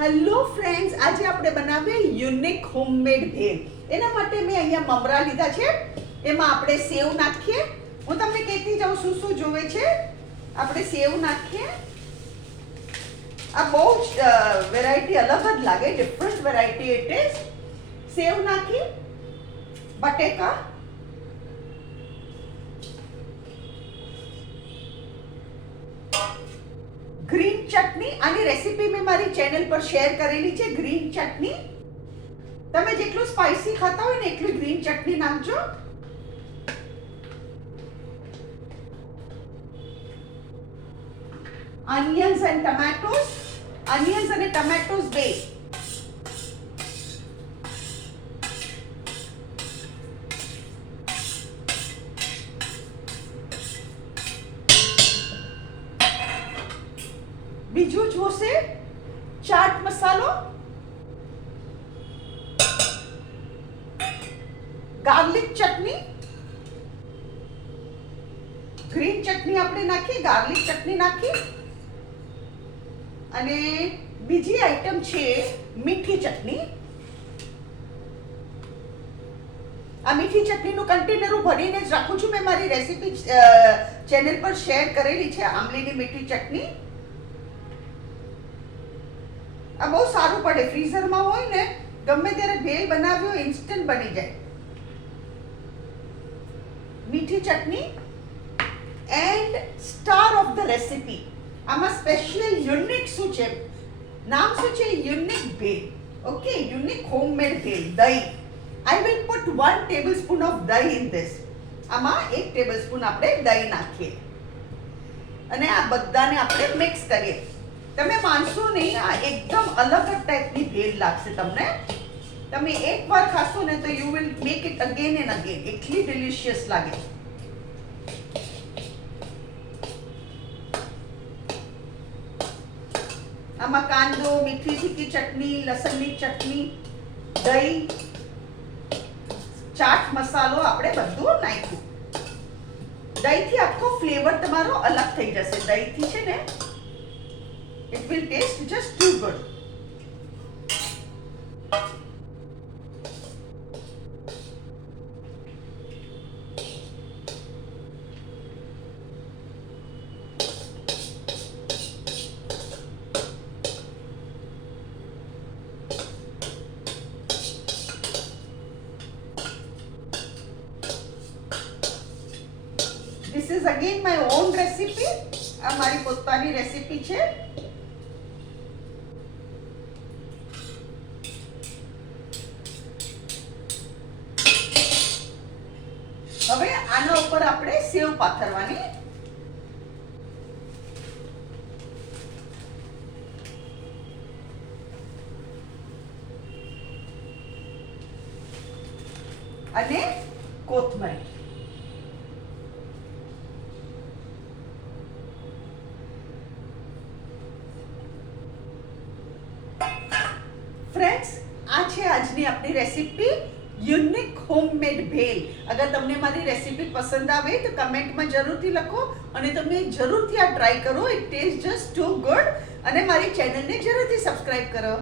Hello friends, આજે આપણે બનાવીએ યુનિક હોમમેડ ભેળ. એના માટે મેં અહીંયા મમરા લીધા છે. એમાં આપણે સેવ નાખીએ. હું તમને કહેતી જાઉં શું શું જોવે છે. આપણે સેવ નાખીએ. આ બહુ જ વેરાયટી અલગ જ લાગે, ડિફરન્ટ વેરાયટી ઇટ ઇઝ. સેવ નાખી, બટેકા, ગ્રીન ચટણી. આની રેસીપી મેં મારી ચેનલ પર શેર કરેલી છે. ગ્રીન ચટણી, તમે જેટલું સ્પાઇસી ખાતા હોય ને એટલું ગ્રીન ચટણી નાખજો. ઓનિયન્સ એન્ડ ટમેટોસ, ઓનિયન્સ અને ટમેટોસ બે. બીજું જોશે ચાટ મસાલો, ગાર્લિક ચટણી, ગ્રીન ચટણી આપણે નાખી, ગાર્લિક ચટણી નાખી, અને બીજી આઈટમ છે મીઠી ચટણી. આ મીઠી ચટણીનું કન્ટેનર હું ભરીને જ રાખું છું. મેં મારી રેસીપી ચેનલ પર શેર કરેલી છે. આંબલીની મીઠી ચટણી આ બહુ સારું પડે. ફ્રીઝરમાં હોય ને, ગમે ત્યારે ભેળ બનાવ્યું હોય ઇન્સ્ટન્ટ બની જાય. મીઠી ચટણી and star of the recipe. આમાં સ્પેશિયલ યુનિક શું છે, નામ શું છે? યુનિક ભેળ. ઓકે, યુનિક હોમમેડ ભેળ. દહીં. I will put 1 tablespoon of dahi in this. આમાં 1 tablespoon આપણે દહીં નાખીએ અને આ બધાને આપણે મિક્સ કરીએ. તમે માનશો નહીં, આ એકદમ અલગ જ ટાઈપની ભેળ લાગશે તમને. તમે એકવાર ખાશો ને તો you will make it again and again. એટલી ડિલિશિયસ લાગે. આમાં કાંદો, મીઠી તીખી ચટણી, લસણની ચટણી, દહીં, ચાટ મસાલો આપણે બધું નાખ્યું. દહીંથી આખો ફ્લેવર તમારો અલગ થઈ જશે. દહીંથી છે ને, it will taste just too good. This is again my own recipe. આ મારી પોતાની રેસીપી છે. હવે આના ઉપર આપણે સેવ પાથરવાની. અને કોથમરી. ફ્રેન્ડ્સ, આ છે આજની આપણી રેસીપી, યુનિક હોમમેડ ભેળ. અગર તમને મારી રેસીપી પસંદ આવે તો કમેન્ટમાં જરૂરથી લખો અને તમે જરૂરથી આ ટ્રાય કરો. It taste just too good. અને મારી ચેનલને જરૂરથી સબસ્ક્રાઇબ કરો.